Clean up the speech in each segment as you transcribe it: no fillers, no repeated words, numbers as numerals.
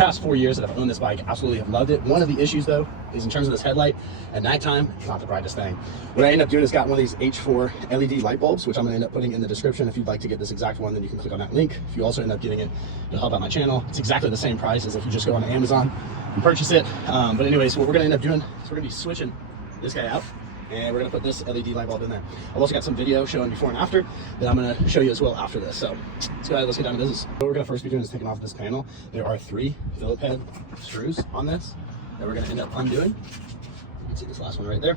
past 4 years that I've owned this bike, absolutely have loved it. One of the issues though is in terms of this headlight at nighttime, it's not the brightest thing. What I end up doing is got one of these H4 LED light bulbs, which I'm gonna end up putting in the description. If you'd like to get this exact one, then you can click on that link. If you also end up getting it to help out my channel, it's exactly the same price as if you just go on Amazon and purchase it. But anyways, what we're gonna end up doing is we're gonna be switching this guy out, and we're gonna put this LED light bulb in there. I've also got some video showing before and after that I'm gonna show you as well after this. So let's go ahead, let's get down to business. What we're gonna first be doing is taking off this panel. There are 3 Phillip head screws on this that we're gonna end up undoing. You can see this last one right there.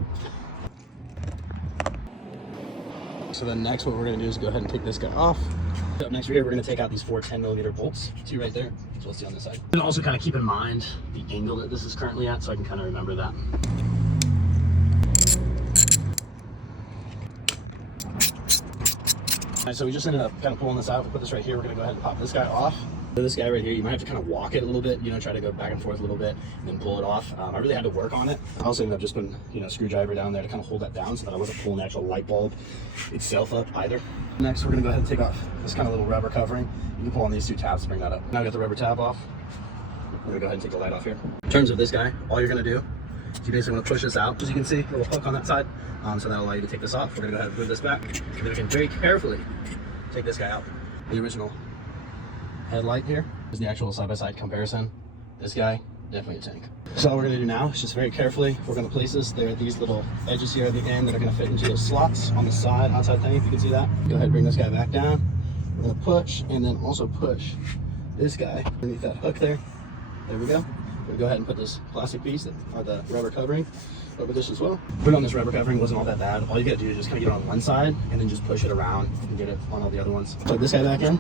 So then next what we're gonna do is go ahead and take this guy off. Up next right here, we're gonna take out these 4 10mm bolts. See right there? So let's see on this side. And also kind of keep in mind the angle that this is currently at, so I can kind of remember that. Alright, so we just ended up kind of pulling this out. We put this right here. We're gonna go ahead and pop this guy off. So this guy right here, you might have to kind of walk it a little bit, you know, try to go back and forth a little bit and then pull it off. I really had to work on it. I also ended up just putting, you know, a screwdriver down there to kind of hold that down so that I wasn't pulling the actual light bulb itself up either. Next, we're gonna go ahead and take off this kind of little rubber covering. You can pull on these 2 tabs to bring that up. Now I got the rubber tab off. I'm gonna go ahead and take the light off here. In terms of this guy, all you're gonna do is you basically want to push this out. As you can see, a little hook on that side. So that'll allow you to take this off. We're gonna go ahead and move this back. And then we can very carefully take this guy out. The original headlight here is the actual side-by-side comparison. This guy, definitely a tank. So all we're gonna do now is just very carefully, we're gonna place this. There are these little edges here at the end that are gonna fit into those slots on the side, outside thing, if you can see that. Go ahead and bring this guy back down. We're gonna push, and then also push this guy underneath that hook there. There we go. We'll go ahead and put this plastic piece, or the rubber covering, over this as well. Putting on this rubber covering wasn't all that bad. All you gotta do is just kind of get it on one side and then just push it around and get it on all the other ones. Plug this guy back in.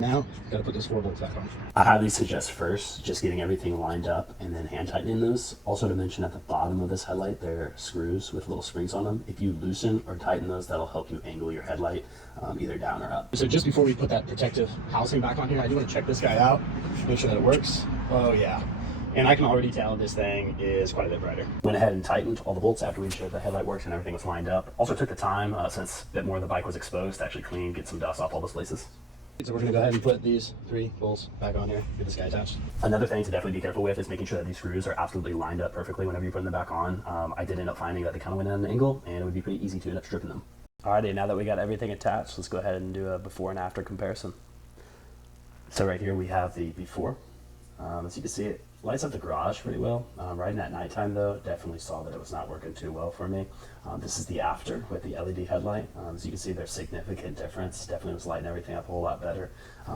Now, gotta put this 4 bolts back on. I highly suggest first just getting everything lined up and then hand tightening those. Also to mention, at the bottom of this headlight, there are screws with little springs on them. If you loosen or tighten those, that'll help you angle your headlight either down or up. So just before we put that protective housing back on here, I do want to check this guy out, make sure that it works. Oh yeah. And I can already tell this thing is quite a bit brighter. Went ahead and tightened all the bolts after we ensured the headlight works and everything was lined up. Also took the time, since a bit more of the bike was exposed, to actually clean, get some dust off all those laces. So we're gonna go ahead and put these 3 bolts back on here, get this guy attached. Another thing to definitely be careful with is making sure that these screws are absolutely lined up perfectly whenever you're putting them back on. I did end up finding that they kind of went at an angle, and it would be pretty easy to end up stripping them. Alrighty, now that we got everything attached, let's go ahead and do a before and after comparison. So right here we have the before. As you can see, it lights up the garage pretty well. Riding at nighttime though, definitely saw that it was not working too well for me. This is the after with the LED headlight. As you can see, there's significant difference. Definitely was lighting everything up a whole lot better.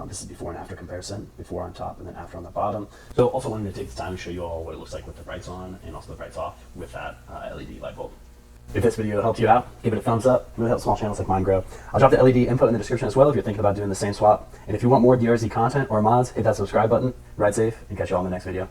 This is before and after comparison, before on top and then after on the bottom. So also wanted to take the time to show you all what it looks like with the brights on and also the brights off with that LED light bulb. If this video helped you out, give it a thumbs up. It really helps small channels like mine grow. I'll drop the LED info in the description as well if you're thinking about doing the same swap. And if you want more DRZ content or mods, hit that subscribe button. Ride safe, and catch you all in the next video.